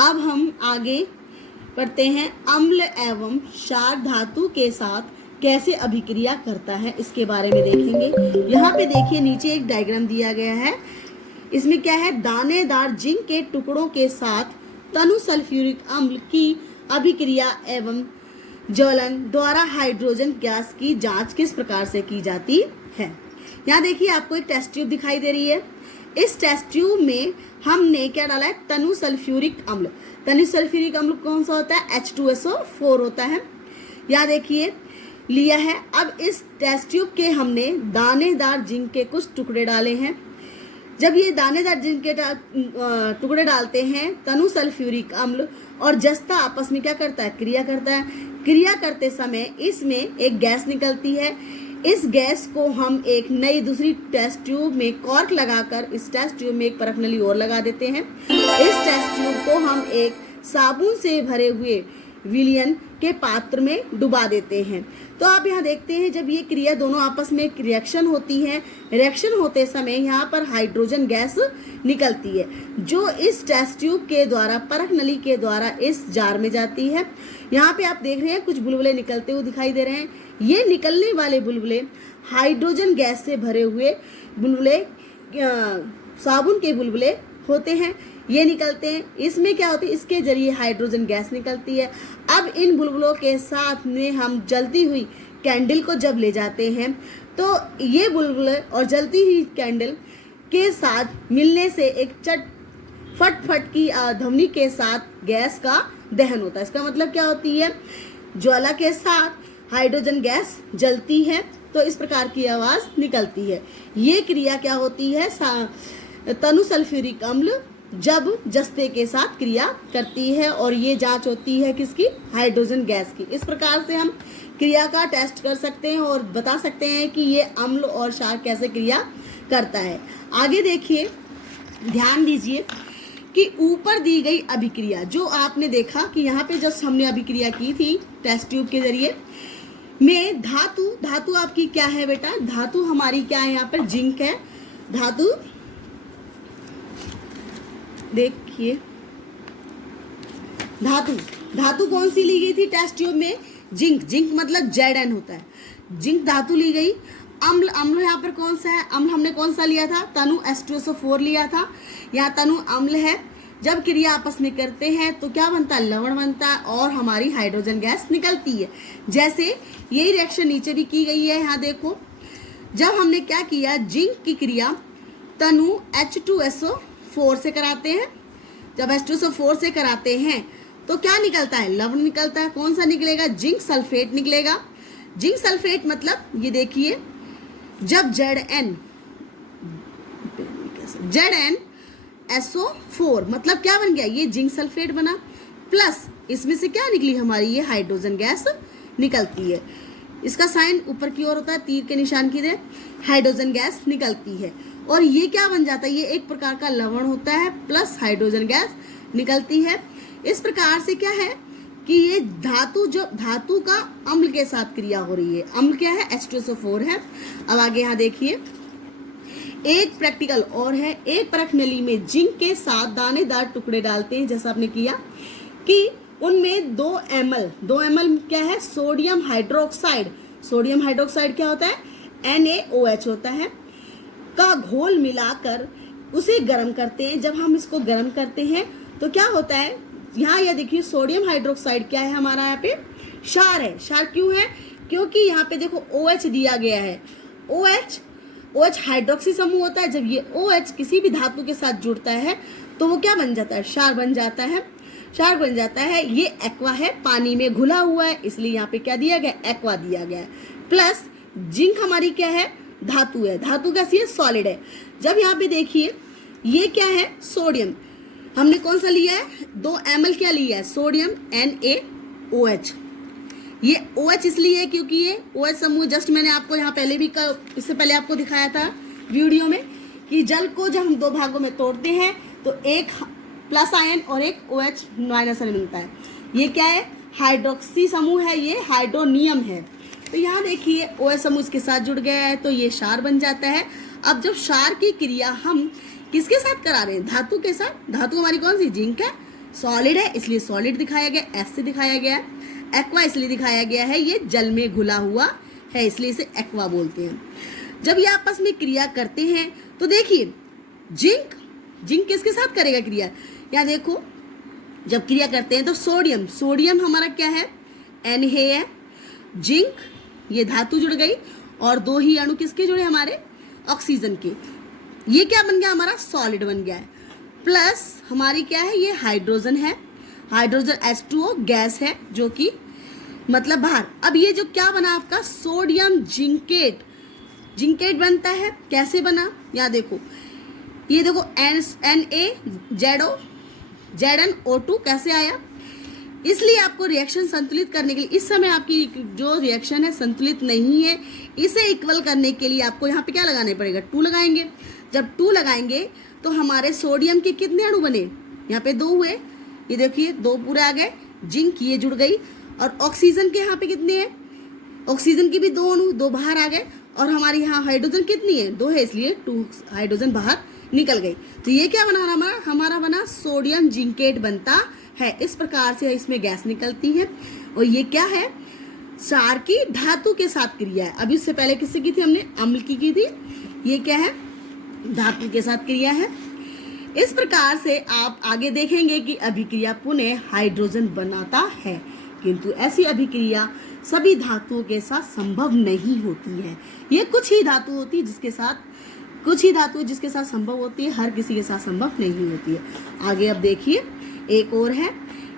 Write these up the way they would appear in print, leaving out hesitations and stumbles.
अब हम आगे बढ़ते हैं। अम्ल एवं क्षार धातु के साथ कैसे अभिक्रिया करता है इसके बारे में देखेंगे। यहाँ पे देखिए नीचे एक डायग्राम दिया गया है। इसमें क्या है, दानेदार जिंक के टुकड़ों के साथ तनु सल्फ्यूरिक अम्ल की अभिक्रिया एवं ज्वलन द्वारा हाइड्रोजन गैस की जांच किस प्रकार से की जाती है। यहाँ देखिए आपको एक टेस्ट ट्यूब दिखाई दे रही है। इस टेस्ट ट्यूब में हमने क्या डाला है, तनु सल्फ्यूरिक अम्ल। तनु सल्फ्यूरिक अम्ल कौन सा होता है, H2SO4 होता है। यहाँ देखिए लिया है। अब इस टेस्ट ट्यूब के हमने दानेदार जिंक के कुछ टुकड़े डाले हैं। जब ये दानेदार जिंक के टुकड़े डालते हैं, तनु सल्फ्यूरिक अम्ल और जस्ता आपस में क्या करता है, क्रिया करता है। क्रिया करते समय इसमें एक गैस निकलती है। इस गैस को हम एक नई दूसरी टेस्ट ट्यूब में कॉर्क लगाकर इस टेस्ट ट्यूब में एक परख नली और लगा देते हैं। इस टेस्ट ट्यूब को हम एक साबुन से भरे हुए विलयन के पात्र में डुबा देते हैं। तो आप यहाँ देखते हैं जब ये क्रिया दोनों आपस में एक रिएक्शन होती है, रिएक्शन होते समय यहाँ पर हाइड्रोजन गैस निकलती है जो इस टेस्ट ट्यूब के द्वारा परख नली के द्वारा इस जार में जाती है। यहाँ पे आप देख रहे हैं कुछ बुलबुले निकलते हुए दिखाई दे रहे हैं। ये निकलने वाले बुलबुले हाइड्रोजन गैस से भरे हुए बुलबुले, साबुन के बुलबुले होते हैं। ये निकलते हैं, इसमें क्या होती है, इसके जरिए हाइड्रोजन गैस निकलती है। अब इन बुलबुलों के साथ में हम जलती हुई कैंडल को जब ले जाते हैं तो ये बुलबुले और जलती हुई कैंडल के साथ मिलने से एक फट की ध्वनि के साथ गैस का दहन होता है। इसका मतलब क्या होती है, ज्वाला के साथ हाइड्रोजन गैस जलती है तो इस प्रकार की आवाज़ निकलती है। ये क्रिया क्या होती है, तनु सल्फ्यूरिक अम्ल जब जस्ते के साथ क्रिया करती है और ये जांच होती है किसकी, हाइड्रोजन गैस की। इस प्रकार से हम क्रिया का टेस्ट कर सकते हैं और बता सकते हैं कि ये अम्ल और क्षार कैसे क्रिया करता है। आगे देखिए, ध्यान दीजिए कि ऊपर दी गई अभिक्रिया जो आपने देखा कि यहाँ पे जब हमने अभिक्रिया की थी टेस्ट ट्यूब के जरिए में, धातु आपकी क्या है बेटा, धातु हमारी क्या है, यहाँ पर जिंक है। धातु देखिए, धातु कौन सी ली गई थी टेस्ट ट्यूब में, जिंक मतलब Zn होता है। जिंक धातु ली गई। अम्ल यहाँ पर कौन सा है, अम्ल हमने कौन सा लिया था, तनु H2SO4 लिया था। यहाँ तनु अम्ल है। जब क्रिया आपस में करते हैं तो क्या बनता है, लवण बनता है और हमारी हाइड्रोजन गैस निकलती है। जैसे यही रिएक्शन नीचे भी की गई है। यहाँ देखो, जब हमने क्या किया, जिंक की क्रिया तनु H2SO4 से कराते हैं। जब H2SO4 से कराते हैं तो क्या निकलता है, लवण निकलता है। कौन सा निकलेगा, जिंक सल्फेट निकलेगा। जिंक सल्फेट मतलब ये देखिए, जब ZnSO4 मतलब क्या बन गया, ये जिंक सल्फेट बना, प्लस इसमें से क्या निकली हमारी, ये हाइड्रोजन गैस निकलती है। इसका साइन ऊपर की ओर होता है, तीर के निशान की तरह, हाइड्रोजन गैस निकलती है और ये क्या बन जाता है, ये एक प्रकार का लवण होता है प्लस हाइड्रोजन गैस निकलती है। इस प्रकार से क्या है कि ये धातु का अम्ल के साथ क्रिया हो रही है। अम्ल क्या है, H2SO4 है। अब आगे यहाँ देखिए, एक प्रैक्टिकल और है। एक परख नली में जिंक के साथ दानेदार टुकड़े डालते हैं, जैसा आपने किया कि उनमें 2 ml क्या है, सोडियम हाइड्रोक्साइड। सोडियम हाइड्रोक्साइड क्या होता है, NaOH होता है, का घोल मिलाकर उसे गर्म करते हैं। जब हम इसको गर्म करते हैं तो क्या होता है, यहाँ यह देखिए सोडियम हाइड्रोक्साइड क्या है हमारा, यहाँ पे क्षार है। क्षार क्यों है, क्योंकि यहाँ पे देखो OH दिया गया है। OH हाइड्रोक्सी समूह होता है। जब ये OH किसी भी धातु के साथ जुड़ता है तो वो क्या बन जाता है, क्षार बन जाता है। क्षार बन जाता है। ये एक्वा है, पानी में घुला हुआ है, इसलिए यहाँ पे क्या दिया गया, एक्वा दिया गया है। प्लस जिंक हमारी क्या है, धातु है। धातु कैसी है, सॉलिड है। जब यहाँ पे देखिए ये क्या है, सोडियम। हमने कौन सा लिया है, 2 ml क्या लिया है, सोडियम NaOH। ये OH इसलिए है क्योंकि ये OH समूह, जस्ट मैंने आपको यहाँ पहले भी इससे पहले आपको दिखाया था वीडियो में कि जल को जब हम 2 भागों में तोड़ते हैं तो एक प्लस आयन और एक OH माइनस आयन मिलता है। ये क्या है, हाइड्रोक्सी समूह है, ये हाइड्रोनियम है। तो यहाँ देखिए OH समूह इसके साथ जुड़ गया है तो ये क्षार बन जाता है। अब जब क्षार की क्रिया हम किसके साथ करा रहे हैं, धातु के साथ। धातु हमारी कौन सी, जिंक है। सॉलिड है इसलिए सॉलिड दिखाया गया, एस से दिखाया गया। एक्वा इसलिए दिखाया गया है, ये जल में घुला हुआ है इसलिए इसे एक्वा बोलते हैं। जब ये आपस में क्रिया करते हैं तो देखिए जिंक किसके साथ करेगा क्रिया, यहाँ देखो जब क्रिया करते हैं तो सोडियम हमारा क्या है, Na है, जिंक ये धातु जुड़ गई और 2 ही अणु किसके जुड़े हमारे, ऑक्सीजन के। ये क्या बन गया हमारा, सॉलिड बन गया है। प्लस हमारी क्या है, ये हाइड्रोजन है, हाइड्रोजन H2O गैस है जो कि मतलब बाहर। अब ये जो क्या बना आपका, सोडियम जिंकेट बनता है। कैसे बना, यहाँ देखो, ये देखो NaZnO2 कैसे आया, इसलिए आपको रिएक्शन संतुलित करने के लिए, इस समय आपकी जो रिएक्शन है संतुलित नहीं है, इसे इक्वल करने के लिए आपको यहाँ पे क्या लगाने पड़ेगा, 2 लगाएंगे। जब 2 लगाएंगे तो हमारे सोडियम के कितने अणु बने, यहाँ पे 2 हुए, ये देखिए 2 पूरे आ गए, जिंक ये जुड़ गई, और ऑक्सीजन के यहाँ पे कितने हैं, ऑक्सीजन की भी 2 अणु, 2 बाहर आ गए, और हमारी यहाँ हाइड्रोजन कितनी है, 2 है इसलिए 2 हाइड्रोजन बाहर निकल गई। तो ये क्या बना हमारा बना सोडियम जिंकेट बनता है। इस प्रकार से इसमें गैस निकलती है। और ये क्या है, क्षार की धातु के साथ क्रिया है। अभी इससे पहले किससे की थी हमने, अम्ल की थी, ये क्या है, धातु के साथ क्रिया है। इस प्रकार से आप आगे देखेंगे कि अभिक्रिया पुनः हाइड्रोजन बनाता है, किंतु ऐसी अभिक्रिया सभी धातुओं के साथ संभव नहीं होती है। ये कुछ ही धातु होती है जिसके साथ संभव होती है, हर किसी के साथ संभव नहीं होती है। आगे अब देखिए एक और है,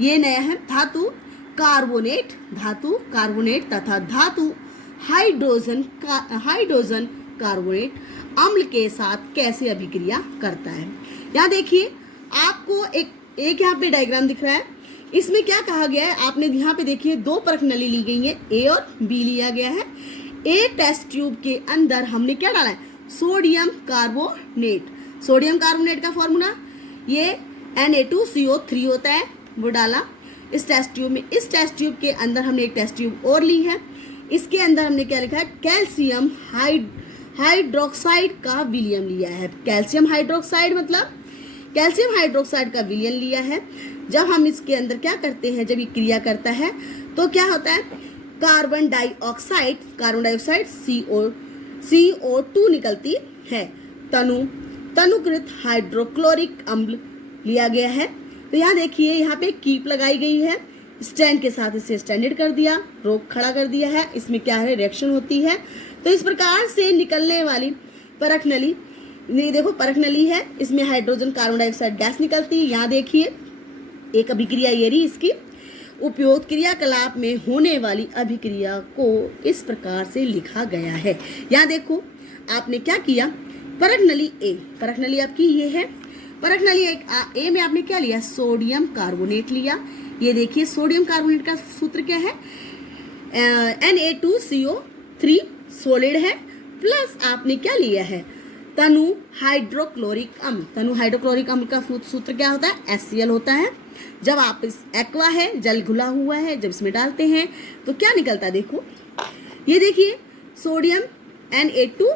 ये नया है, धातु कार्बोनेट तथा धातु हाइड्रोजन कार्बोनेट अम्ल के साथ कैसे अभिक्रिया करता है। यहाँ देखिए आपको एक यहाँ पे डायग्राम दिख रहा है, इसमें क्या कहा गया है, आपने यहाँ पे देखिए 2 परख नली ली गई है, A और B लिया गया है। A टेस्ट ट्यूब के अंदर हमने क्या डाला है, सोडियम कार्बोनेट का फॉर्मूला ये Na2CO3 होता है, वो डाला इस टेस्ट ट्यूब में। इस टेस्ट ट्यूब के अंदर हमने एक टेस्ट ट्यूब और ली है, इसके अंदर हमने क्या लिखा है, कैल्शियम हाइड्रोक्साइड का विलयन लिया है। कैल्शियम हाइड्रोक्साइड का विलयन लिया है। जब हम इसके अंदर क्या करते हैं, जब ये क्रिया करता है तो क्या होता है, कार्बन डाइऑक्साइड CO2 निकलती है। तनुकृत हाइड्रोक्लोरिक अम्ल लिया गया है। तो यहाँ देखिए यहाँ पे कीप लगाई गई है, स्टैंड के साथ इसे स्टैंडर्ड कर दिया, रोक खड़ा कर दिया है। इसमें क्या है, रिएक्शन होती है। तो इस प्रकार से निकलने वाली परख नली, ये देखो परख नली है, इसमें हाइड्रोजन कार्बन डाइऑक्साइड गैस निकलती है। यहाँ देखिए एक अभिक्रिया ये रही, इसकी उपयुक्त क्रियाकलाप में होने वाली अभिक्रिया को इस प्रकार से लिखा गया है। यहाँ देखो आपने क्या किया, परख नली आपकी ये है, परख नली ए में आपने क्या लिया, सोडियम कार्बोनेट लिया। ये देखिए सोडियम कार्बोनेट का सूत्र क्या है, Na2CO3 सॉलिड है, प्लस आपने क्या लिया है, तनु हाइड्रोक्लोरिक अम्ल का सूत्र क्या होता है, HCl होता है। जब आप इस एक्वा है, जल घुला हुआ है, जब इसमें डालते हैं तो क्या निकलता है, देखो ये देखिए सोडियम Na2,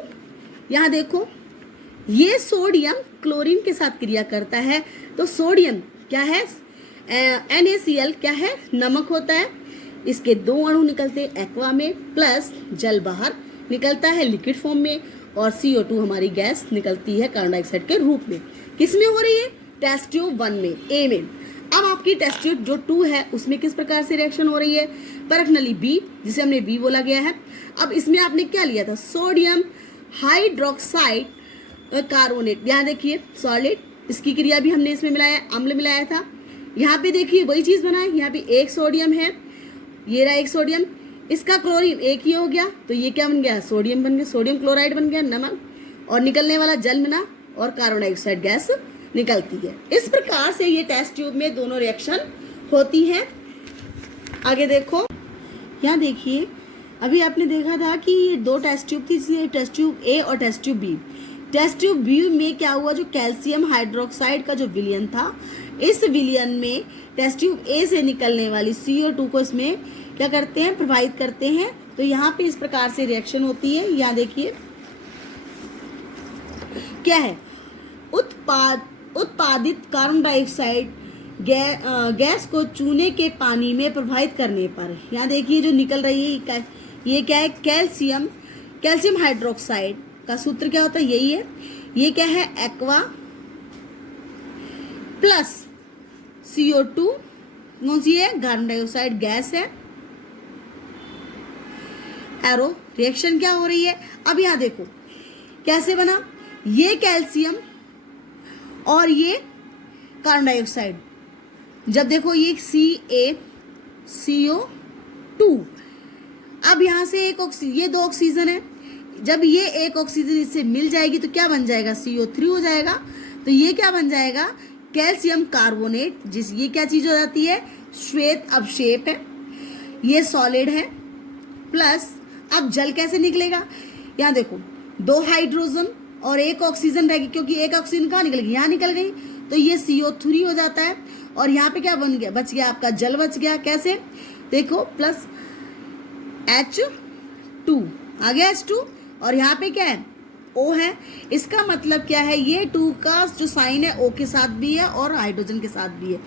यहाँ देखो ये सोडियम क्लोरीन के साथ क्रिया करता है। तो सोडियम क्या है, NaCl क्या है, नमक होता है। इसके 2 अणु निकलते हैं एक्वा में, प्लस जल बाहर निकलता है लिक्विड फॉर्म में, और CO2 हमारी गैस निकलती है कार्बन डाइऑक्साइड के रूप में। किस में हो रही है, टेस्ट ट्यूब 1 में, A में। अब आपकी टेस्ट ट्यूब जो 2 है उसमें किस प्रकार से रिएक्शन हो रही है, परख नली B, जिसे हमने B बोला गया है। अब इसमें आपने क्या लिया था, सोडियम हाइड्रोक्साइड कार्बोनेट, यहाँ देखिए सॉलिड, इसकी क्रिया भी हमने इसमें मिलाया, अम्ल मिलाया था। यहाँ पे देखिए वही चीज बना है, यहाँ पे एक सोडियम है, ये रहा एक सोडियम, इसका क्लोरीन एक ही हो गया, तो ये क्या बन गया, सोडियम बन गया, सोडियम क्लोराइड बन गया, नमक, और निकलने वाला जल बना और कार्बन डाइऑक्साइड गैस निकलती है। इस प्रकार से ये टेस्ट ट्यूब में दोनों रिएक्शन होती है। आगे देखो, यहाँ देखिए अभी आपने देखा था कि ये 2 टेस्ट ट्यूब थी, टेस्ट ट्यूब A और test tube B। Test tube B में क्या हुआ, जो कैल्शियम हाइड्रोक्साइड का जो विलयन था, इस विलयन में टेस्ट ट्यूब A से निकलने वाली CO2 को इसमें क्या करते हैं, प्रवाहित करते हैं। तो यहाँ पे इस प्रकार से रिएक्शन होती है। यहाँ देखिए क्या है, उत्पादित कार्बन डाइऑक्साइड गैस को चूने के पानी में प्रवाहित करने पर, यहाँ देखिए जो निकल रही है ये क्या है, कैल्शियम हाइड्रोक्साइड का सूत्र क्या होता है, यही है। ये क्या है, एक्वा प्लस CO2, कौन सी है, कार्बन डाइऑक्साइड गैस है। एरो रिएक्शन क्या हो रही है, अब यहां देखो कैसे बना, ये कैल्शियम और ये कार्बन डाइऑक्साइड, जब देखो ये CO2, अब यहां से ये 2 ऑक्सीजन है, जब ये एक ऑक्सीजन इससे मिल जाएगी तो क्या बन जाएगा, CO3 हो जाएगा। तो ये क्या बन जाएगा, कैल्शियम कार्बोनेट, ये क्या चीज हो जाती है, श्वेत अवक्षेप है, ये सॉलिड है। प्लस अब जल कैसे निकलेगा, यहाँ देखो 2 हाइड्रोजन और 1 ऑक्सीजन रहेगी, क्योंकि 1 ऑक्सीजन कहाँ निकल गई, यहाँ निकल गई, तो ये CO3 हो जाता है। और यहाँ पे क्या बन गया, बच गया आपका जल, बच गया कैसे, देखो प्लस H2 आ गया, H2, और यहाँ पे क्या है, O है। इसका मतलब क्या है, ये 2 का जो साइन है O के साथ भी है और हाइड्रोजन के साथ भी है,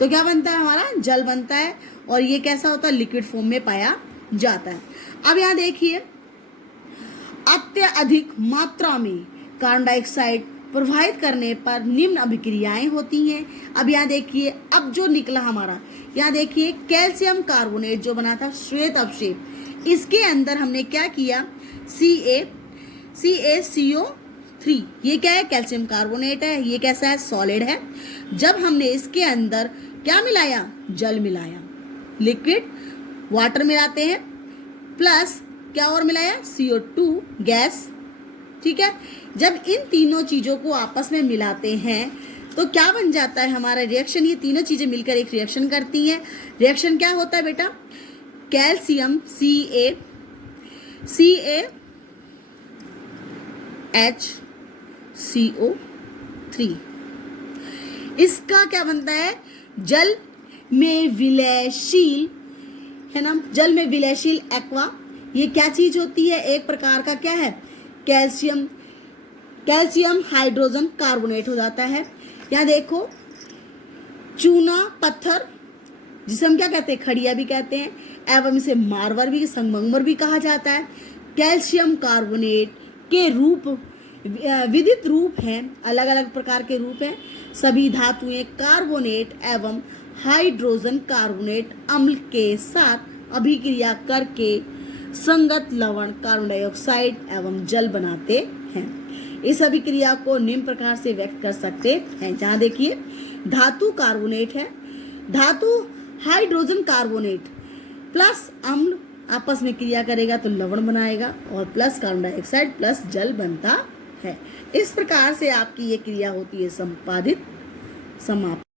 तो क्या बनता है, हमारा जल बनता है। और ये कैसा होता है, लिक्विड फॉर्म में पाया जाता है। अब यहाँ देखिए, अत्यधिक मात्रा में कार्बन डाइऑक्साइड प्रवाहित करने पर निम्न अभिक्रियाएं होती हैं। अब यहाँ देखिए, अब जो निकला हमारा, यहाँ देखिए कैल्शियम कार्बोनेट जो बना था श्वेत अवक्षेप, इसके अंदर हमने क्या किया, CaCO3, ये क्या है, कैल्शियम कार्बोनेट है, ये कैसा है, सॉलिड है। जब हमने इसके अंदर क्या मिलाया, जल मिलाया, लिक्विड वाटर मिलाते हैं, प्लस क्या और मिलाया, CO2 गैस, ठीक है। जब इन तीनों चीजों को आपस में मिलाते हैं तो क्या बन जाता है हमारा रिएक्शन, ये तीनों चीजें मिलकर एक रिएक्शन करती हैं। रिएक्शन क्या होता है बेटा, कैल्शियम CaHCO3, इसका क्या बनता है, जल में विलयशील है ना, जल में विलयशील एक्वा, ये क्या चीज होती है, एक प्रकार का क्या है, कैल्शियम हाइड्रोजन कार्बोनेट हो जाता है। यहाँ देखो चूना पत्थर, जिसे हम क्या कहते हैं, खड़िया भी कहते हैं, एवं इसे मार्वर भी, संगमरमर भी कहा जाता है। कैल्शियम कार्बोनेट के रूप विविध रूप हैं, अलग अलग प्रकार के रूप हैं। सभी धातुएं कार्बोनेट एवं हाइड्रोजन कार्बोनेट अम्ल के साथ अभिक्रिया करके संगत लवण कार्बन डाइऑक्साइड एवं जल बनाते हैं। इस अभिक्रिया को निम्न प्रकार से व्यक्त कर सकते हैं, जहाँ देखिए धातु कार्बोनेट है, धातु हाइड्रोजन कार्बोनेट प्लस अम्ल आपस में क्रिया करेगा तो लवण बनाएगा, और प्लस कार्बन डाइऑक्साइड प्लस जल बनता है। इस प्रकार से आपकी ये क्रिया होती है समाप्त।